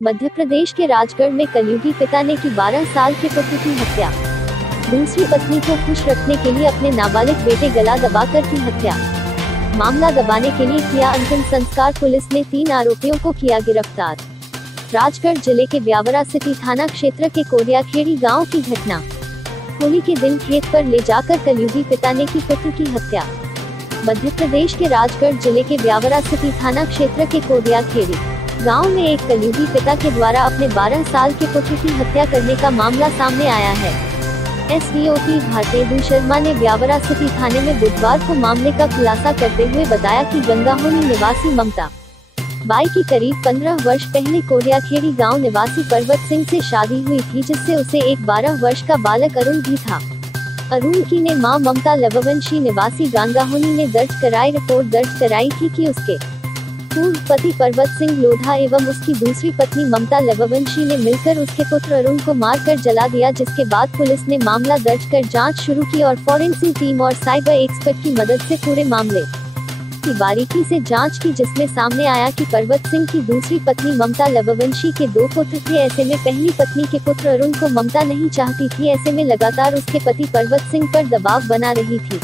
मध्य प्रदेश के राजगढ़ में कलयुगी पिता ने की 12 साल के पुत्र की हत्या। दूसरी पत्नी को खुश रखने के लिए अपने नाबालिग बेटे गला दबाकर की हत्या। मामला दबाने के लिए किया अंतिम संस्कार। पुलिस ने 3 आरोपियों को किया गिरफ्तार। राजगढ़ जिले के ब्यावरा सिटी थाना क्षेत्र के कोरियाखेड़ी गांव की घटना। होली के दिन खेत पर ले जाकर कलयुगी पिता ने की पुत्र की हत्या। मध्य प्रदेश के राजगढ़ जिले के ब्यावरा सिटी थाना क्षेत्र के कोरियाखेड़ी गांव में एक कलयुगी पिता के द्वारा अपने 12 साल के पुत्र की हत्या करने का मामला सामने आया है। एसडीओपी भारतेंदु शर्मा ने ब्यावरा सिटी थाने में बुधवार को मामले का खुलासा करते हुए बताया कि गंगाहोनी निवासी ममता बाई की करीब 15 वर्ष पहले कोरियाखेड़ी गांव निवासी पर्वत सिंह से शादी हुई थी, जिससे उसे एक 12 वर्ष का बालक अरुण भी था। अरुण की ने मां ममता लववंशी निवासी गंगाहोनी ने रिपोर्ट दर्ज कराई थी कि उसके पूर्व पति पर्वत सिंह लोधा एवं उसकी दूसरी पत्नी ममता लववंशी ने मिलकर उसके पुत्र अरुण को मारकर जला दिया, जिसके बाद पुलिस ने मामला दर्ज कर जांच शुरू की और फॉरेंसिक टीम और साइबर एक्सपर्ट की मदद से पूरे मामले की बारीकी से जांच की, जिसमें सामने आया कि पर्वत सिंह की दूसरी पत्नी ममता लववंशी के 2 पुत्र थे। ऐसे में पहली पत्नी के पुत्र अरुण को ममता नहीं चाहती थी। ऐसे में लगातार उसके पति पर्वत सिंह पर दबाव बना रही थी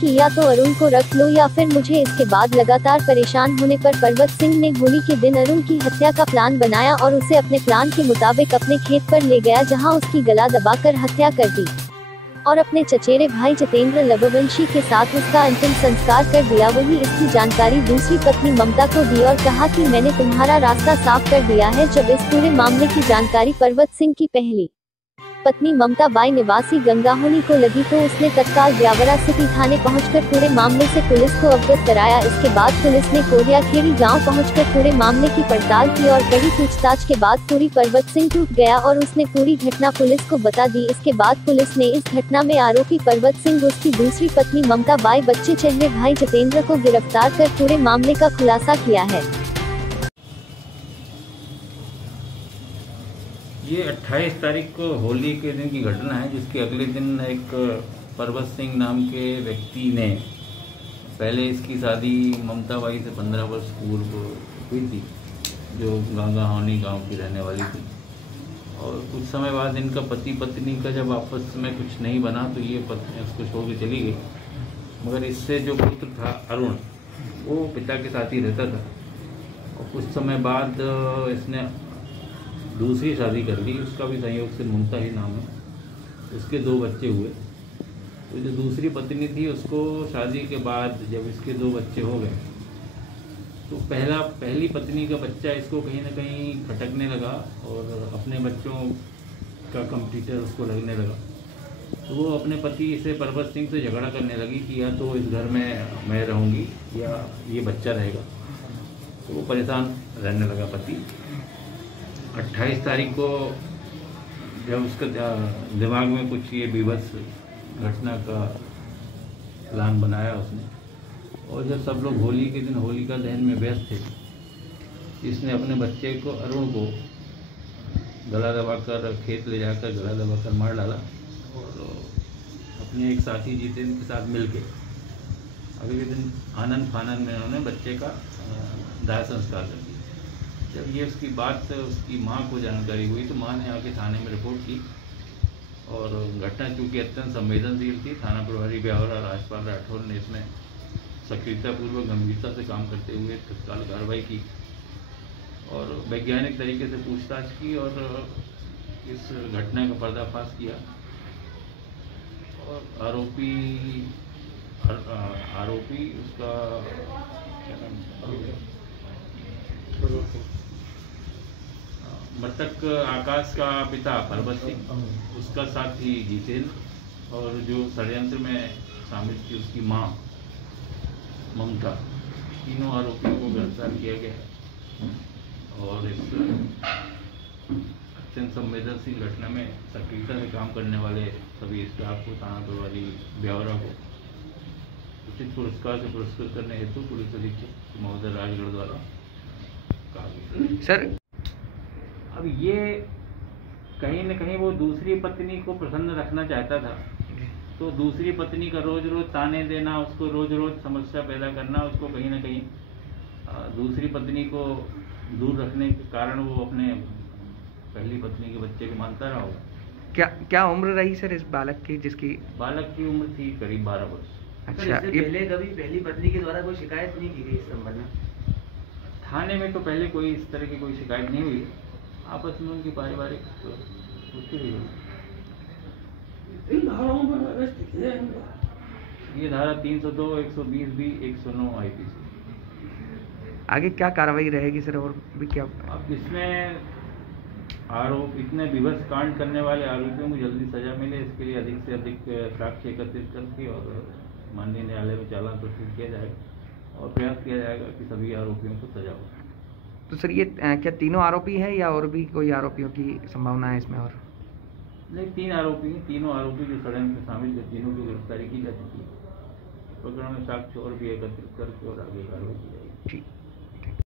कि या तो अरुण को रख लो या फिर मुझे। इसके बाद लगातार परेशान होने पर पर्वत सिंह ने होली के दिन अरुण की हत्या का प्लान बनाया और उसे अपने प्लान के मुताबिक अपने खेत पर ले गया, जहां उसकी गला दबाकर हत्या कर दी और अपने चचेरे भाई जितेंद्र लववंशी के साथ उसका अंतिम संस्कार कर दिया। वहीं इसकी जानकारी दूसरी पत्नी ममता को दी और कहा कि मैंने तुम्हारा रास्ता साफ कर दिया है। जब इस पूरे मामले की जानकारी पर्वत सिंह की पहली पत्नी ममता बाई निवासी गंगाहोनी को लगी तो उसने तत्काल ब्यावरा सिटी थाने पहुंचकर पूरे मामले से पुलिस को अवगत कराया। इसके बाद पुलिस ने कोरियाखेड़ी गांव पहुंचकर पूरे मामले की पड़ताल की और कड़ी पूछताछ के बाद पूरी पर्वत सिंह टूट गया और उसने पूरी घटना पुलिस को बता दी। इसके बाद पुलिस ने इस घटना में आरोपी पर्वत सिंह, उसकी दूसरी पत्नी ममता बाई, बच्चे चेहरे भाई जितेंद्र को गिरफ्तार कर पूरे मामले का खुलासा किया है। ये 28 तारीख को होली के दिन की घटना है, जिसके अगले दिन एक पर्वत सिंह नाम के व्यक्ति ने, पहले इसकी शादी ममता बाई से 15 वर्ष पूर्व हुई थी, जो गंगाहोनी गांव की रहने वाली थी। और कुछ समय बाद इनका पति पत्नी का जब आपस में कुछ नहीं बना तो ये पत्नी उसको छोड़ के चली गई। मगर इससे जो पुत्र था अरुण, वो पिता के साथ ही रहता था। और कुछ समय बाद इसने दूसरी शादी कर ली, उसका भी संयोग से ममता ही नाम है। उसके 2 बच्चे हुए। तो जो दूसरी पत्नी थी, उसको शादी के बाद जब इसके 2 बच्चे हो गए तो पहली पत्नी का बच्चा इसको कहीं ना कहीं खटकने लगा और अपने बच्चों का कंप्यूटर उसको लगने लगा। तो वो अपने पति से पर्वत सिंह से झगड़ा करने लगी कि या तो इस घर में मैं रहूँगी या ये बच्चा रहेगा। तो वो परेशान रहने लगा पति। 28 तारीख को जब उसका दिमाग में कुछ ये विवश घटना का प्लान बनाया उसने, और जब सब लोग होली के दिन होलिका दहन में व्यस्त थे, इसने अपने बच्चे को अरुण को गला दबाकर खेत ले जाकर गला दबाकर मार डाला और अपने एक साथी जितेंद्र के साथ मिलके अगले दिन आनंद फानंद में उन्होंने बच्चे का दाह संस्कार कर दिया। जब ये उसकी बात उसकी माँ को जानकारी हुई तो माँ ने आके थाने में रिपोर्ट की और घटना चूँकि अत्यंत संवेदनशील थी, थाना प्रभारी ब्यावरा राजपाल राठौर ने इसमें सक्रियतापूर्वक गंभीरता से काम करते हुए तत्काल कार्रवाई की और वैज्ञानिक तरीके से पूछताछ की और इस घटना का पर्दाफाश किया। और आरोपी उसका क्या नाम, मृतक आकाश का पिता पर्वत सिंह, उसका साथी जितेंद्र और जो षड्यंत्र में शामिल थी उसकी मां ममता, तीनों आरोपियों को गिरफ्तार किया गया है। और इस अत्यंत संवेदनशील घटना में सक्रियता से काम करने वाले सभी स्टाफ को, थाना प्रभारी ब्यावरा को उचित पुरस्कार से पुरस्कृत करने हेतु पुलिस अधीक्षक महोदय राजगढ़ द्वारा सर। अब ये कहीं न कहीं वो दूसरी पत्नी को प्रसन्न रखना चाहता था, तो दूसरी पत्नी का रोज रोज ताने देना, उसको रोज रोज समस्या पैदा करना, उसको कहीं ना कहीं दूसरी पत्नी को दूर रखने के कारण वो अपने पहली पत्नी के बच्चे को मानता रहा होगा। क्या उम्र रही सर इस बालक की, जिसकी? बालक की उम्र थी करीब 12 वर्ष। अच्छा, इससे पहले कभी पहली पत्नी के द्वारा कोई शिकायत नहीं की गई इस संबंध में? थाने में तो पहले कोई इस तरह की कोई शिकायत नहीं हुई, आपस में उनकी पारिवारिक कुछ हुई। ये धारा 302, 120 भी, 109 IPC। आगे क्या कार्रवाई रहेगी सर, और भी क्या? अब इसमें आरोप इतने विवश कांड करने वाले आरोपियों को जल्दी सजा मिले, इसके लिए अधिक से अधिक साक्ष्य एकत्रित करके और माननीय न्यायालय में चालान प्रस्तुत किया जाएगा और प्रयास किया जाएगा कि सभी आरोपियों को सजा हो। तो सर ये क्या तीनों आरोपी है या और भी कोई आरोपियों की संभावना है इसमें? और नहीं, 3 आरोपी हैं। तीनों आरोपी जो षड्यंत्र में शामिल थे, तीनों की गिरफ्तारी की जा चुकी है। प्रकरण में साक्ष्य और भी एकत्रित करके और आगे कार्रवाई की जाएगी। ठीक।